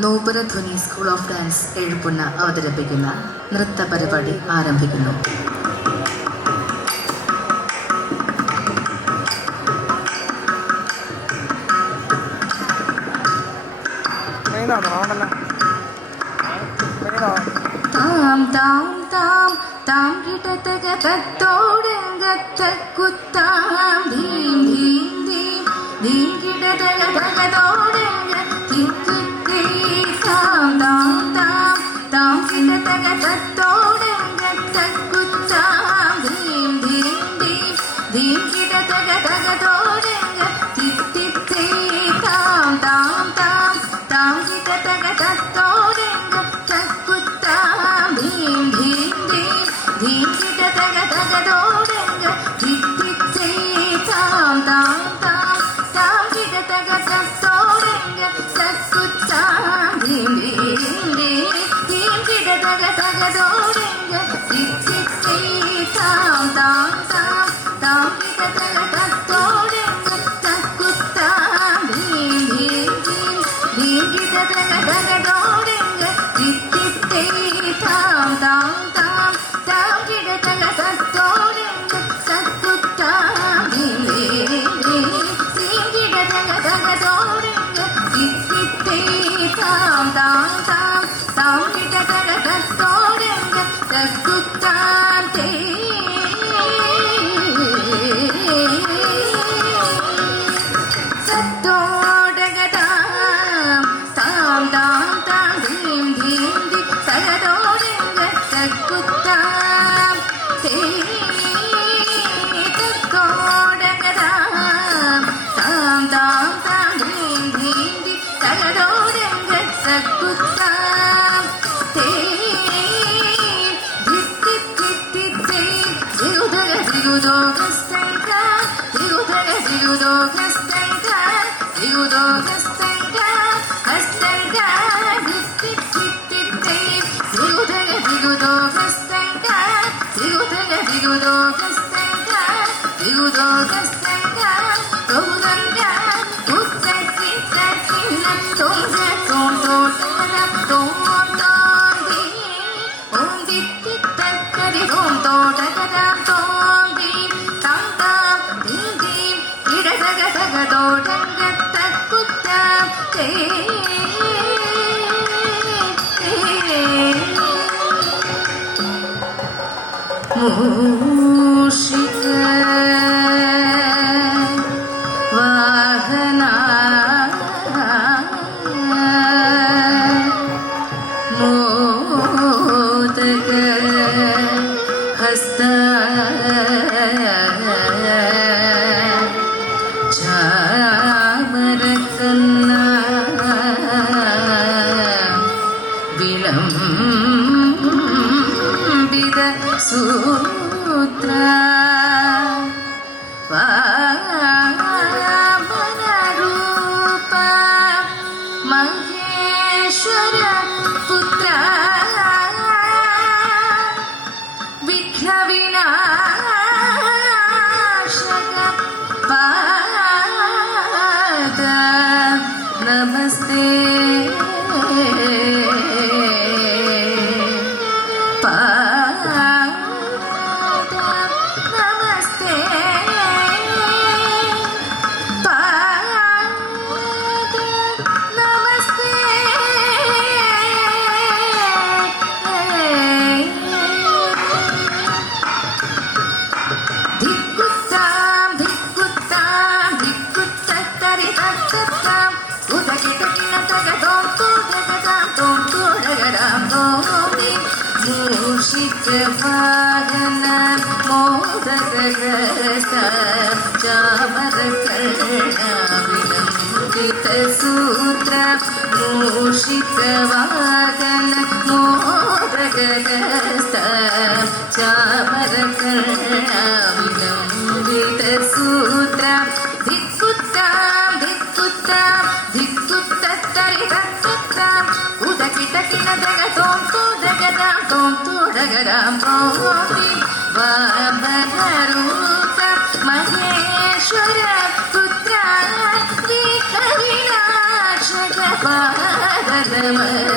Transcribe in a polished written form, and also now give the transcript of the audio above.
നൂപുരധ്വനി school of dance Ezhupunna അവതരിപ്പിക്കുന്ന നൃത്ത പരിപാടി ആരംഭിക്കുന്നു. താം താം താം താം കിടതക തത്തോടങ്കത്ത കുത്താം ധീം ധീം ധീം ധീം കിടതക തകതോടങ്ക തിക്കുത്തേ താം താം താം താം കിടതക തത്തോടങ്കത്ത കുത്താം ധീം ധീം ധീം ധീം കിടതക തകതോടങ്ക തിത്തിത്തേ താം താം താം താം കിടതക തത്തോടങ്ക തക്കുത്താം ധീം ധീം ധീം ധീം കിടതക തകതോടങ്ക തിത്തിത്തേ താം താം താം താം കിടതക തത്തോടങ്ക തക്കുത്താം ധീം ധീം ധീം ധീം കിടതക തകതോടങ്ക തിത്തിത്തേ താം താം താം താം കിടതക തത്തോടങ്ക തക്കുത്താം ധീം ധീം ധീം ധീം കിടതക തകതോടങ്ക തിത്തിത്തേ താം താം താം താം കിടതക തത്തോടങ്ക തക്കുത്താം ധീം ധീം ധീം ധീം കിടതക തകതോടങ്ക തിത്തിത്തേ താം താം താം താം കിടതക തത്തോടങ്ക തക്കുത്താം തേ തത്തോടകതാം താം താം താം ധീം ധീം ധീം തകതോടങ്ക തക്കുത്താം തേ തത്തോടകതാം താം താം താം ധീം ധീം ധീം തകതോടങ്ക തക്കുത്താം തേ ധിത്തിത്തിത്തിത്തേ ദിഗുദഗ ദിഗുദോഗസ്തങ്ക ദിഗുദഗ ദിഗുദോഗസ്തങ്ക ദിഗുദോഗസ്തങ്ക ഹസ്തങ്ക ധിത്തിത്തിത്തിത്തേ ദിഗുദഗ ദിഗുദോഗസ്തങ്ക ദിഗുദഗ ദിഗുദോഗസ്തങ്ക ദിഗുദോഗസ്തങ്ക തോദങ്ക ഉത്തത്തിത്തത്തിന്ന തോദ തോദോദര തോദോദി ഓം ദിത്തിത്തക്കരി ഓം തോദകദാം തോം ദീം താം താം ദീം ദീം കിടതക തകതോടങ്ക തക്കുത്താം തേ മൂഷിക വാഹന മോദക ഹസ്ത ചാമരകന്ന വിളംബിത സൂത്ര വാമനരൂപ മഹേശ്വര പുത്ര വിഘ്നവിനാശക പാദ നമസ്തേ മൂഷിക വാഹന മോദകഗ്രസ്ത ചാമരകർണ വിലംബിത സൂത്ര മൂഷിക വാഹന മോദകഗ്രസ്ത ചാമരകർണ വിലംബിത സൂത്ര ധിക്കുത്താം ധിക്കുത്താം ധിക്കുത്തത്തരി തക്കുത്താം ഉദകിടകിടതക തോം തോദകദാം തോം തോദകദാം തോം വാമനരൂപ മഹേശ്വര പുത്ര വിഘ്നവിനാശക പാദ വരവ്